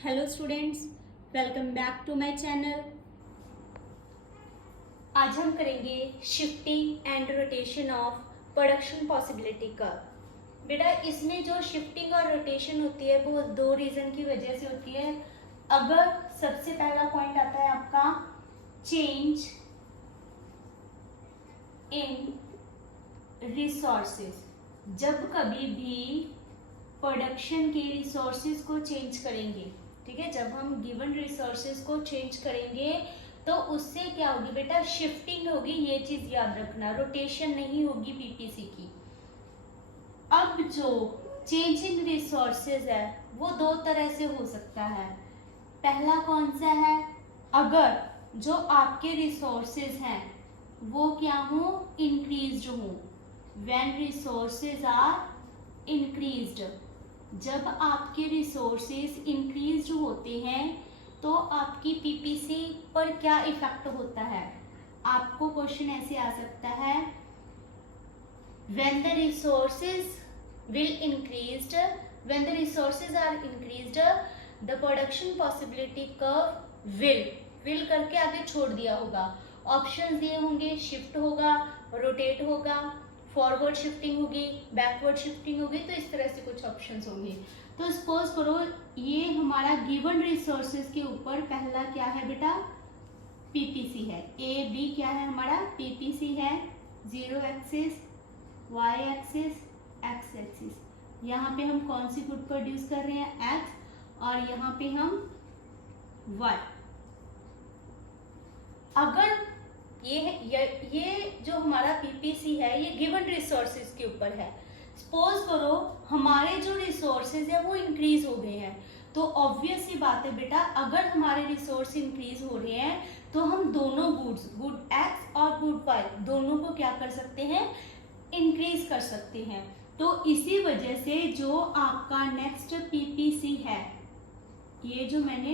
Hello students, welcome back to my channel. आज हम करेंगे shifting and rotation of production possibility curve. बेटा इसमें जो शिफ्टिंग और रोटेशन होती है वो दो रीजन की वजह से होती है। अगर सबसे पहला पॉइंट आता है आपका चेंज इन रिसोर्सेज, जब कभी भी प्रोडक्शन के रिसोर्सेज को चेंज करेंगे, ठीक है, जब हम गिवन रिसोर्सेज को चेंज करेंगे तो उससे क्या होगी बेटा, शिफ्टिंग होगी। ये चीज याद रखना, रोटेशन नहीं होगी पीपीसी की। अब जो चेंज इन रिसोर्सेज है वो दो तरह से हो सकता है। पहला कौन सा है, अगर जो आपके रिसोर्सेज हैं वो क्या हो, इंक्रीज्ड हो। व्हेन रिसोर्सेज आर इंक्रीज्ड, जब आपके रिसोर्सेज इंक्रीज होते हैं तो आपकी पीपीसी पर क्या इफेक्ट होता है। आपको क्वेश्चन ऐसे आ सकता है, when the resources will increased, when the resources are increased the production possibility curve will करके आगे छोड़ दिया होगा, ऑप्शंस दिए होंगे, शिफ्ट होगा, रोटेट होगा, फॉरवर्ड शिफ्टिंग होगी, बैकवर्ड शिफ्टिंग होगी, तो इस तरह से कुछ ऑप्शंस होंगे। तो सपोज करो ये हमारा गिवन रिसोर्सेज के ऊपर पहला क्या है बेटा, पीपीसी है। ए बी क्या है हमारा, पीपीसी है। Zero axis, Y axis, X axis. यहाँ पे हम कौन सी गुड प्रोड्यूस कर रहे हैं, एक्स, और यहाँ पे हम वाई। अगर ये जो हमारा पीपीसी है ये गिवन रिसोर्सेज के ऊपर है। सपोज करो हमारे जो रिसोर्सेज है वो इंक्रीज हो गए हैं, तो ऑब्वियस सी बात है बेटा, अगर हमारे रिसोर्स इंक्रीज हो रहे हैं तो हम दोनों गुड्स, गुड एक्स और गुड वाई, दोनों को क्या कर सकते हैं, इंक्रीज कर सकते हैं। तो इसी वजह से जो आपका नेक्स्ट पीपीसी है, ये जो मैंने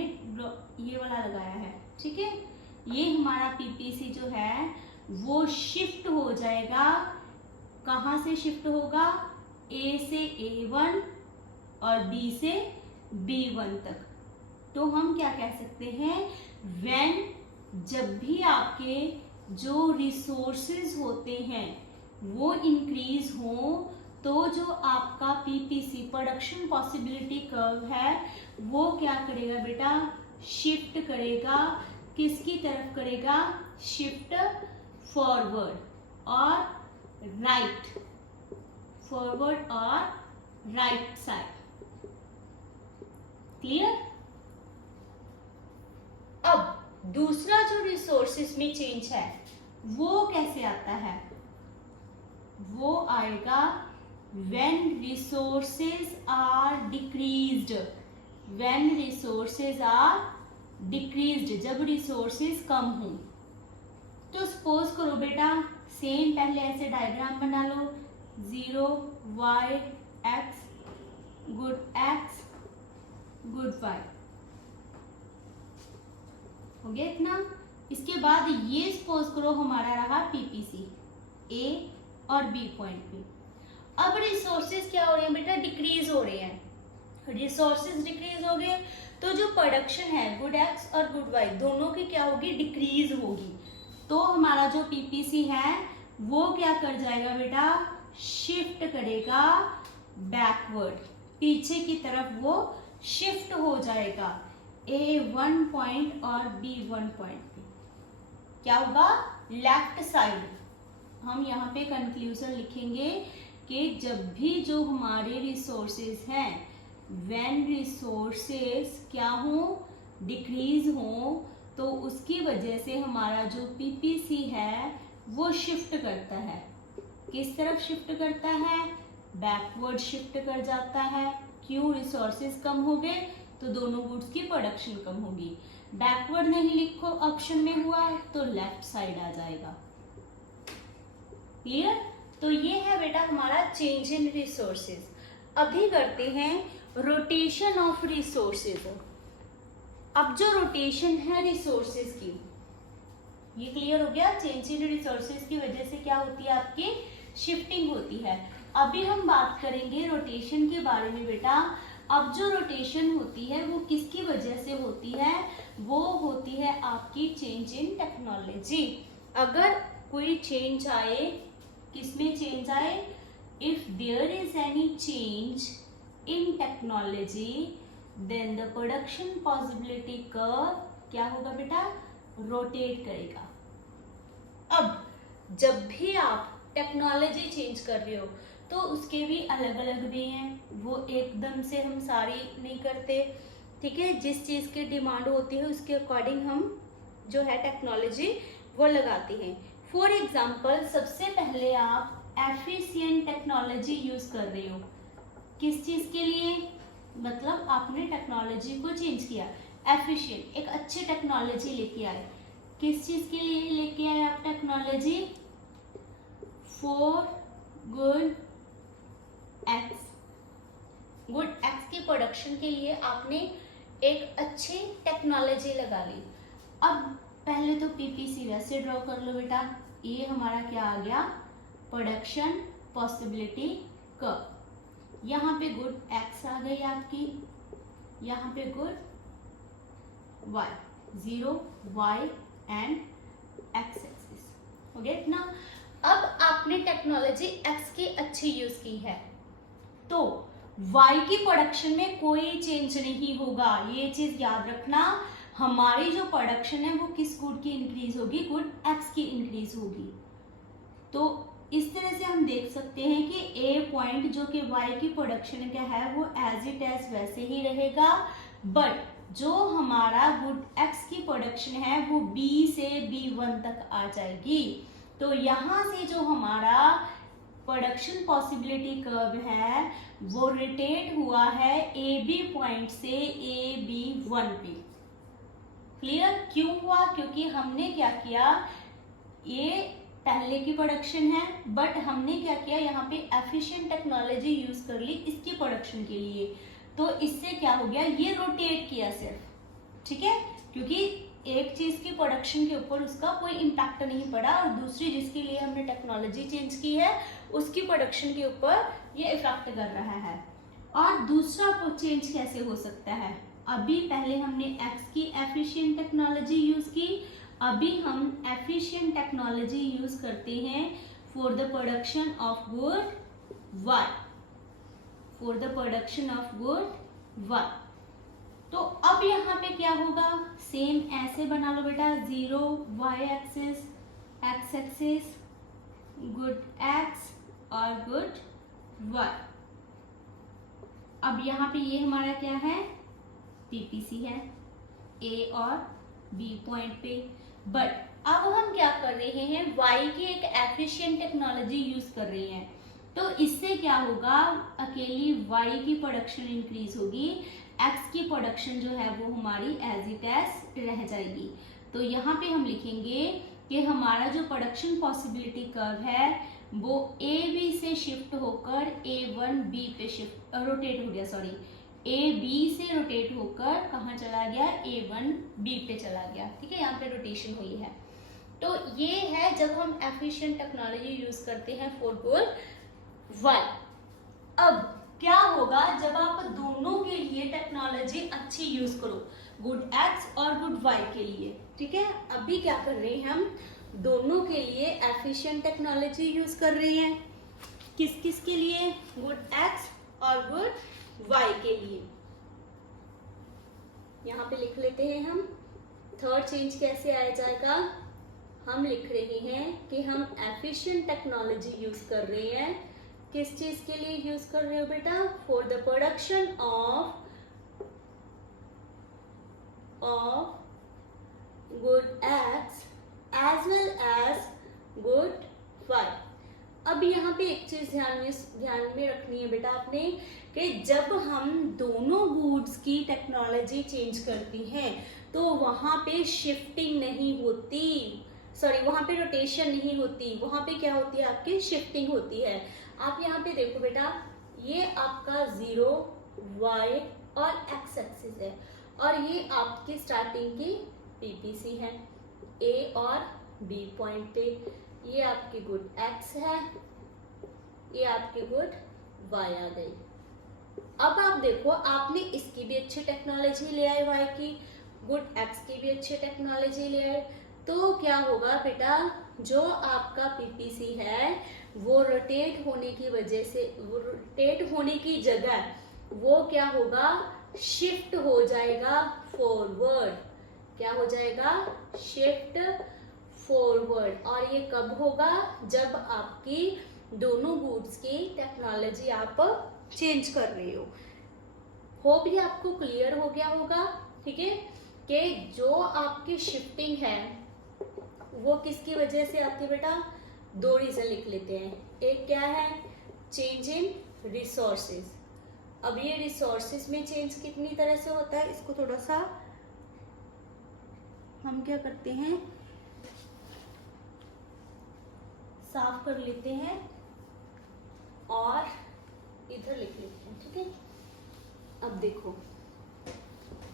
ये वाला लगाया है, ठीक है, ये हमारा पीपीसी जो है वो शिफ्ट हो जाएगा। कहाँ से शिफ्ट होगा, ए से A1 और बी से B1 तक। तो हम क्या कह सकते हैं, व्हेन, जब भी आपके जो रिसोर्सेज होते हैं वो इंक्रीज हो तो जो आपका पीपीसी प्रोडक्शन पॉसिबिलिटी कर्व है वो क्या करेगा बेटा, शिफ्ट करेगा। किसकी तरफ करेगा, शिफ्ट फॉरवर्ड और राइट, फॉरवर्ड और राइट साइड। क्लियर। अब दूसरा जो रिसोर्सेस में चेंज है वो कैसे आता है, वो आएगा when resources are decreased, when resources are decreased, जब रिसोर्सेज कम हो। तो सपोज करो बेटा, सेम पहले ऐसे डायग्राम बना लो, zero Y X, good Y, हो गया इतना। इसके बाद ये सपोज करो हमारा रहा पीपीसी ए और बी पॉइंट पे। अब रिसोर्सेज क्या हो रहे हैं बेटा, डिक्रीज हो रहे हैं। रिसोर्सेज डिक्रीज हो गए तो जो प्रोडक्शन है गुड एक्स और गुड वाई दोनों की क्या होगी, डिक्रीज होगी। तो हमारा जो पीपीसी है वो क्या कर जाएगा बेटा, शिफ्ट करेगा बैकवर्ड, पीछे की तरफ वो शिफ्ट हो जाएगा A1 पॉइंट और B1 पॉइंट पे। क्या होगा, लेफ्ट साइड। हम यहाँ पे कंक्लूजन लिखेंगे कि जब भी जो हमारे रिसोर्सेज हैं, व्हेन रिसोर्सेज क्या हो, डिक्रीज हो, तो उसकी वजह से हमारा जो पीपीसी है वो शिफ्ट करता है। किस तरफ शिफ्ट करता है, बैकवर्ड शिफ्ट कर जाता है। क्यों, रिसोर्सेज कम हो गए तो दोनों गुड्स की प्रोडक्शन कम होगी। बैकवर्ड नहीं लिखो ऑप्शन में हुआ है तो लेफ्ट साइड आ जाएगा। क्लियर। तो ये है बेटा हमारा चेंज इन रिसोर्सेज। अभी करते हैं रोटेशन ऑफ रिसोर्सेज। अब जो रोटेशन है रिसोर्सेज की, ये क्लियर हो गया। चेंज इन रिसोर्सेज की वजह से क्या होती है, आपकी शिफ्टिंग होती है। अभी हम बात करेंगे रोटेशन के बारे में बेटा। अब जो रोटेशन होती है वो किसकी वजह से होती है, वो होती है आपकी चेंज इन टेक्नोलॉजी। अगर कोई चेंज आए, किसमें चेंज आए, if there is any change in technology then the production possibility curve क्या होगा बेटा, रोटेट करेगा। अब जब भी आप टेक्नोलॉजी चेंज कर रहे हो तो उसके भी अलग अलग वे हैं, वो एकदम से हम सारी नहीं करते, ठीक है। जिस चीज़ की डिमांड होती है उसके अकॉर्डिंग हम जो है टेक्नोलॉजी वो लगाते हैं। फॉर एग्जाम्पल सबसे पहले आप एफिशिएंट टेक्नोलॉजी यूज़ कर रहे हो, किस चीज़ के लिए, मतलब आपने टेक्नोलॉजी को चेंज किया, एफिशिएंट एक अच्छी टेक्नोलॉजी लेके आए, किस चीज़ के लिए लेके आए आप technology, for good x, good x की प्रोडक्शन के लिए आपने एक अच्छी टेक्नोलॉजी लगा ली। अब पहले तो पीपीसी वैसे ड्रॉ कर लो बेटा, ये हमारा क्या आ गया, प्रोडक्शन पॉसिबिलिटी कर्व। यहाँ पे गुड एक्स आ गई आपकी, यहाँ पे good Y, 0 Y and X axis हो गया ना। अब आपने टेक्नोलॉजी एक्स की अच्छी यूज की है तो वाई की प्रोडक्शन में कोई चेंज नहीं होगा, ये चीज याद रखना। हमारी जो प्रोडक्शन है वो किस गुड की इंक्रीज होगी, गुड एक्स की इंक्रीज होगी। तो इस तरह से हम देख सकते हैं कि ए पॉइंट जो कि वाई की प्रोडक्शन का है वो एज इट एज वैसे ही रहेगा, बट जो हमारा गुड एक्स की प्रोडक्शन है वो बी से B1 तक आ जाएगी। तो यहाँ से जो हमारा प्रोडक्शन पॉसिबिलिटी कर्व है वो रोटेट हुआ है ए बी पॉइंट से AB1 पे। क्लियर क्यों हुआ, क्योंकि हमने क्या किया, ये पहले की प्रोडक्शन है बट हमने क्या किया, यहाँ पे एफिशिएंट टेक्नोलॉजी यूज कर ली इसकी प्रोडक्शन के लिए, तो इससे क्या हो गया, ये रोटेट किया सिर्फ, ठीक है, क्योंकि एक चीज की प्रोडक्शन के ऊपर उसका कोई इम्पैक्ट नहीं पड़ा और दूसरी जिसके लिए हमने टेक्नोलॉजी चेंज की है उसकी प्रोडक्शन के ऊपर ये इफेक्ट कर रहा है। और दूसरा चेंज कैसे हो सकता है, अभी पहले हमने एक्स की एफिशिएंट टेक्नोलॉजी यूज की, अभी हम एफिशिएंट टेक्नोलॉजी यूज करते हैं for the production of good Y, for the production of good Y. तो अब यहाँ पे क्या होगा, सेम ऐसे बना लो बेटा, 0 Y axis, X axis, good X और गुड वाई। अब यहाँ पे ये हमारा क्या है, पीपीसी है ए और बी पॉइंट पे, बट अब हम क्या कर रहे हैं, वाई की एक एफिशिएंट टेक्नोलॉजी यूज कर रहे हैं, तो इससे क्या होगा, अकेली वाई की प्रोडक्शन इंक्रीज होगी, एक्स की प्रोडक्शन जो है वो हमारी एज इट एज रह जाएगी। तो यहाँ पे हम लिखेंगे कि हमारा जो प्रोडक्शन पॉसिबिलिटी कर्व है वो ए बी से शिफ्ट होकर A1 B पे शिफ्ट रोटेट हो गया, सॉरी ए बी से रोटेट होकर कहाँ चला गया, A1 B पे चला गया, ठीक है, यहाँ पे रोटेशन हुई है। तो ये है जब हम एफिशिएंट टेक्नोलॉजी यूज करते हैं फॉर गुड वाई। अब क्या होगा जब आप दोनों के लिए टेक्नोलॉजी अच्छी यूज करो, गुड एक्स और गुड वाई के लिए, ठीक है। अभी क्या कर रहे हैं, हम दोनों के लिए एफिशिएंट टेक्नोलॉजी यूज कर रहे हैं, किस किस के लिए, गुड एक्स और गुड वाई के लिए। यहाँ पे लिख लेते हैं हम, थर्ड चेंज कैसे आया जाएगा, हम लिख रहे हैं कि हम एफिशिएंट टेक्नोलॉजी यूज कर रहे हैं, किस चीज के लिए यूज कर रहे हो बेटा, for the production of good X as well as good Y. अब यहाँ पे एक चीज ध्यान में रखनी है बेटा आपने, कि जब हम दोनों गुड्स की टेक्नोलॉजी चेंज करती हैं तो वहां पे शिफ्टिंग नहीं होती, सॉरी वहां पे रोटेशन नहीं होती, वहां पे क्या होती है, आपकी शिफ्टिंग होती है। आप यहाँ पे देखो बेटा, ये आपका 0 वाई और एक्स एक्सिस है और ये आपकी स्टार्टिंग की पीपीसी है ए और बी पॉइंट पे, ये आपकी गुड एक्स है, ये आपकी गुड वाई आ गई। अब आप देखो, आपने इसकी भी अच्छी टेक्नोलॉजी ले आए, वाई की, गुड एक्स की भी अच्छी टेक्नोलॉजी ले आए, तो क्या होगा बेटा, जो आपका पीपीसी है वो रोटेट होने की वजह से, रोटेट होने की जगह वो क्या होगा, शिफ्ट हो जाएगा फॉरवर्ड। क्या हो जाएगा, शिफ्ट फॉरवर्ड। और ये कब होगा, जब आपकी दोनों गुड्स की टेक्नोलॉजी आप चेंज कर रहे हो। होप ये आपको क्लियर हो गया होगा, ठीक है, कि जो आपकी शिफ्टिंग है वो किसकी वजह से आती है बेटा, दो रीजन लिख लेते हैं। एक क्या है, चेंज इन रिसोर्सेज। अब ये रिसोर्सेज में चेंज कितनी तरह से होता है, इसको थोड़ा सा हम क्या करते हैं, साफ कर लेते हैं और इधर लिख लेते हैं, ठीक है। अब देखो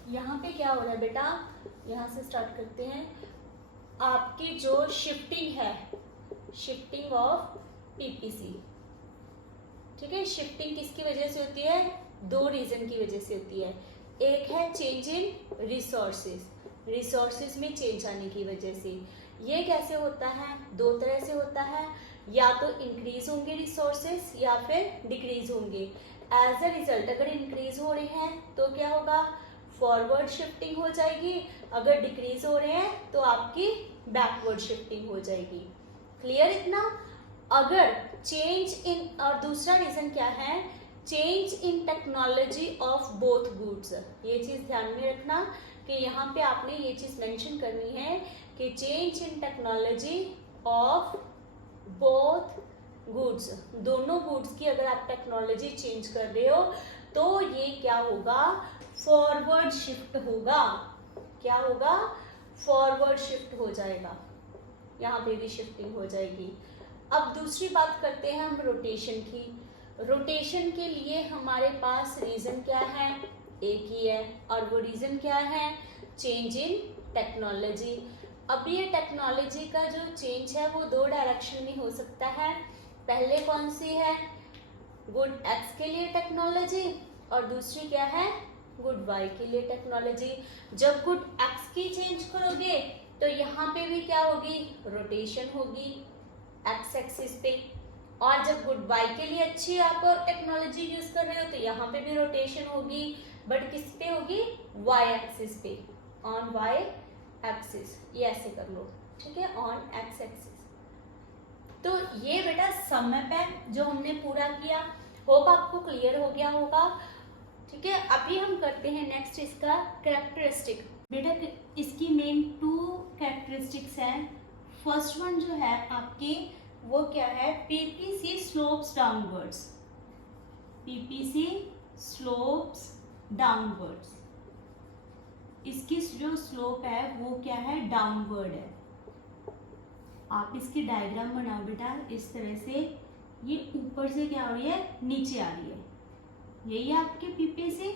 यहाँ पे क्या हो रहा है बेटा, यहाँ से स्टार्ट करते हैं। आपकी जो शिफ्टिंग है, शिफ्टिंग ऑफ पीपीसी, ठीक है, शिफ्टिंग किसकी वजह से होती है, दो रीजन की वजह से होती है। एक है चेंज इन रिसोर्सेज, रिसोर्सेज में चेंज आने की वजह से। ये कैसे होता है, दो तरह से होता है, या तो इंक्रीज होंगे रिसोर्सेज या फिर डिक्रीज होंगे। एज अ रिजल्ट अगर इंक्रीज हो रहे हैं तो क्या होगा, फॉरवर्ड शिफ्टिंग हो जाएगी, अगर डिक्रीज हो रहे हैं तो आपकी बैकवर्ड शिफ्टिंग हो जाएगी। क्लियर इतना। अगर चेंज इन, और दूसरा रीजन क्या है, change in technology of both goods. ये चीज ध्यान में रखना कि यहाँ पे आपने ये चीज मेंशन करनी है कि change in technology of both goods, दोनों गुड्स की अगर आप टेक्नोलॉजी चेंज कर रहे हो तो ये क्या होगा, फॉरवर्ड शिफ्ट होगा। क्या होगा, फॉरवर्ड शिफ्ट हो जाएगा, यहाँ पे भी शिफ्टिंग हो जाएगी। अब दूसरी बात करते हैं हम रोटेशन की। रोटेशन के लिए हमारे पास रीजन क्या है, एक ही है, और वो रीजन क्या है, चेंज इन टेक्नोलॉजी। अब ये टेक्नोलॉजी का जो चेंज है वो दो डायरेक्शन में हो सकता है। पहले कौन सी है, गुड एक्स के लिए टेक्नोलॉजी, और दूसरी क्या है, गुड वाई के लिए टेक्नोलॉजी। जब गुड एक्स की चेंज करोगे तो यहाँ पे भी क्या होगी, रोटेशन होगी एक्स एक्सिस पे, और जब गुड वाई के लिए अच्छी आप टेक्नोलॉजी यूज कर रहे हो तो यहाँ पे भी रोटेशन होगी, बट किस पे होगी, वाई एक्सिस पे, ऑन वाई एक्सिस। ये ऐसे कर लो, ठीक है, ऑन एक्स एक्सिस। तो ये बेटा समय पे जो हमने पूरा किया, होप आपको क्लियर हो गया होगा, ठीक है। अभी हम करते हैं नेक्स्ट इसका कैरेक्टरिस्टिक। बेटा इसकी मेन टू कैरेक्टरिस्टिक्स हैं। फर्स्ट वन जो है आपके वो क्या है, PPC slopes downwards, PPC slopes downwards. इसकी जो स्लोप है वो क्या है, डाउनवर्ड है। आप इसकी डायग्राम बनाओ बेटा इस तरह से, ये ऊपर से क्या हो रही है, नीचे आ रही है, यही है आपके पीपीसी।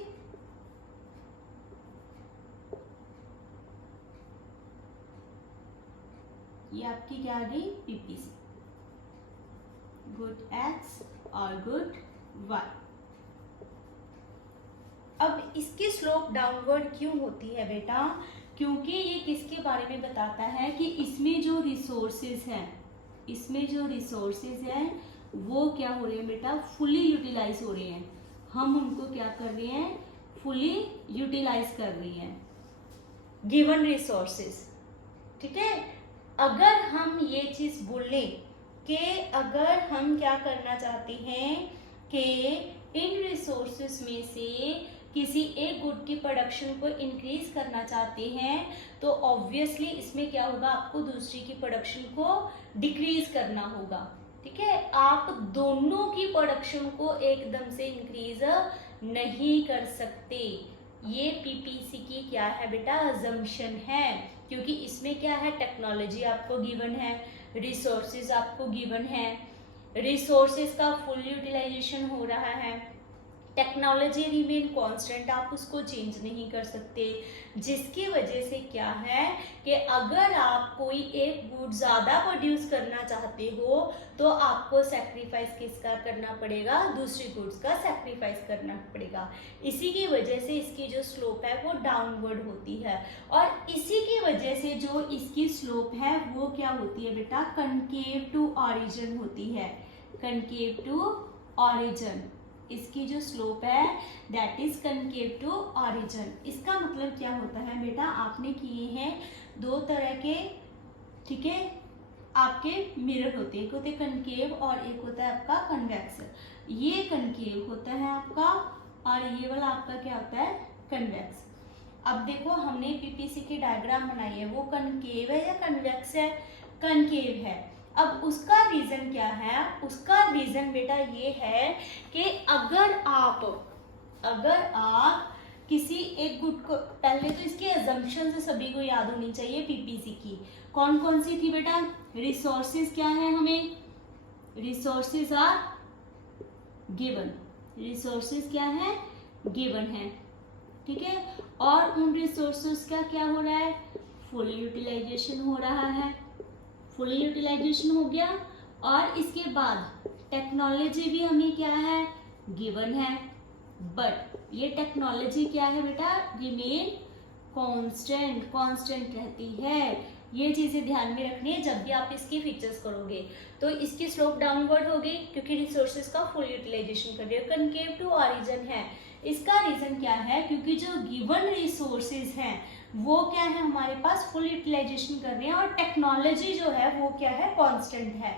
ये आपकी क्या आ गई, पीपीसी, गुड एक्स और गुड वाई। अब इसकी स्लोप डाउनवर्ड क्यों होती है बेटा, क्योंकि ये किसके बारे में बताता है कि इसमें जो रिसोर्सेज हैं, इसमें जो रिसोर्सेज हैं वो क्या हो रहे हैं बेटा, फुली यूटिलाइज हो रहे हैं। हम उनको क्या कर रहे हैं, फुली यूटिलाइज कर रहे हैं गिवन रिसोर्सेज, ठीक है। अगर हम ये चीज बोलें कि अगर हम क्या करना चाहते हैं कि इन रिसोर्सेज में से किसी एक गुड की प्रोडक्शन को इंक्रीज करना चाहते हैं तो ऑब्वियसली इसमें क्या होगा, आपको दूसरी की प्रोडक्शन को डिक्रीज करना होगा, ठीक है। आप दोनों की प्रोडक्शन को एकदम से इंक्रीज नहीं कर सकते। ये पीपीसी की क्या है बेटा, अजम्पशन है, क्योंकि इसमें क्या है, टेक्नोलॉजी आपको गिवन है, रिसोर्सेज आपको गिवन है, रिसोर्सेज का फुल यूटिलाइजेशन हो रहा है, टेक्नोलॉजी रिमेन कांस्टेंट, आप उसको चेंज नहीं कर सकते, जिसकी वजह से क्या है कि अगर आप कोई एक गुड ज़्यादा प्रोड्यूस करना चाहते हो तो आपको सेक्रीफाइस किसका करना पड़ेगा, दूसरी गुड्स का सेक्रीफाइस करना पड़ेगा। इसी की वजह से इसकी जो स्लोप है वो डाउनवर्ड होती है, और इसी की वजह से जो इसकी स्लोप है वो क्या होती है बेटा, कनकेव टू ऑरिजिन होती है, कनकेव टू ऑरिजिन। इसकी जो स्लोप है that is concave to origin. इसका मतलब क्या होता है बेटा, आपने किए हैं दो तरह के, ठीक है, आपके मिरर होते हैं, एक होते हैं कनकेव और एक होता है आपका कन्वेक्स। ये कनकेव होता है आपका और ये वाला आपका क्या होता है, कन्वेक्स। अब देखो हमने पीपीसी की डायग्राम बनाई है, वो कनकेव है या कन्वेक्स है, कनकेव है। अब उसका रीजन क्या है, उसका रीजन बेटा ये है कि अगर आप किसी एक गुड को, पहले तो इसके अजम्पशन से सभी को याद होनी चाहिए पीपीसी की, कौन कौन सी थी बेटा, रिसोर्सेज क्या है, हमें रिसोर्सेज आर गिवन, रिसोर्सेज क्या है, गिवन है, ठीक है, और उन रिसोर्सेज का क्या हो रहा है, फुल यूटिलाइजेशन हो रहा है, फुल यूटिलाइजेशन हो गया। और इसके बाद टेक्नोलॉजी भी हमें क्या है, गिवन है, बट ये टेक्नोलॉजी क्या है बेटा, रिमेन कांस्टेंट रहती है। ये चीजें ध्यान में रखनी है जब भी आप इसकी फीचर्स करोगे। तो इसकी स्लोप डाउनवर्ड होगी क्योंकि रिसोर्सेज का फुल यूटिलाइजेशन कर रही है, कनकेव टू ऑरिजिन है। इसका रीजन क्या है, क्योंकि जो गिवन रिसोर्सेज हैं वो क्या है, हमारे पास फुल यूटिलाइजेशन कर रहे हैं, और टेक्नोलॉजी जो है वो क्या है, कांस्टेंट है।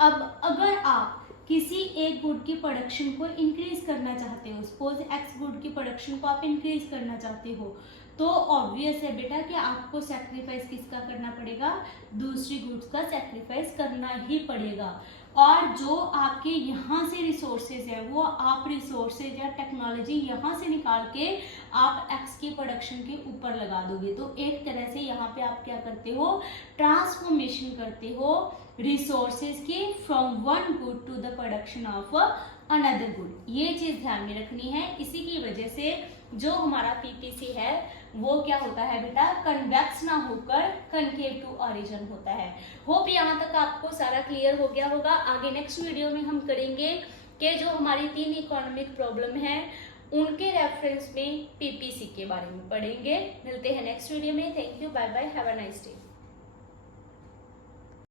अब अगर आप किसी एक गुड की प्रोडक्शन को इंक्रीज करना चाहते हो, सपोज एक्स गुड की प्रोडक्शन को आप इंक्रीज करना चाहते हो, तो ऑब्वियस है बेटा कि आपको सेक्रीफाइस किसका करना पड़ेगा, दूसरी गुड्स का सेक्रीफाइस करना ही पड़ेगा। और जो आपके यहाँ से रिसोर्सेज है वो आप रिसोर्सेज या टेक्नोलॉजी यहाँ से निकाल के आप एक्स की प्रोडक्शन के ऊपर लगा दोगे। तो एक तरह से यहाँ पे आप क्या करते हो, ट्रांसफॉर्मेशन करते हो रिसोर्सेज की from one good to the production of another good. ये चीज ध्यान में रखनी है। इसी की वजह से जो हमारा पीपीसी है वो क्या होता है बेटा, कन्वेक्स ना होकर कनकेव टू ऑरिजिन होता है। होप यहाँ तक आपको सारा क्लियर हो गया होगा। आगे नेक्स्ट वीडियो में हम करेंगे कि जो हमारी 3 इकोनॉमिक प्रॉब्लम है उनके रेफरेंस में पीपीसी के बारे में पढ़ेंगे। मिलते हैं नेक्स्ट वीडियो में। Thank you, bye bye, have a nice day.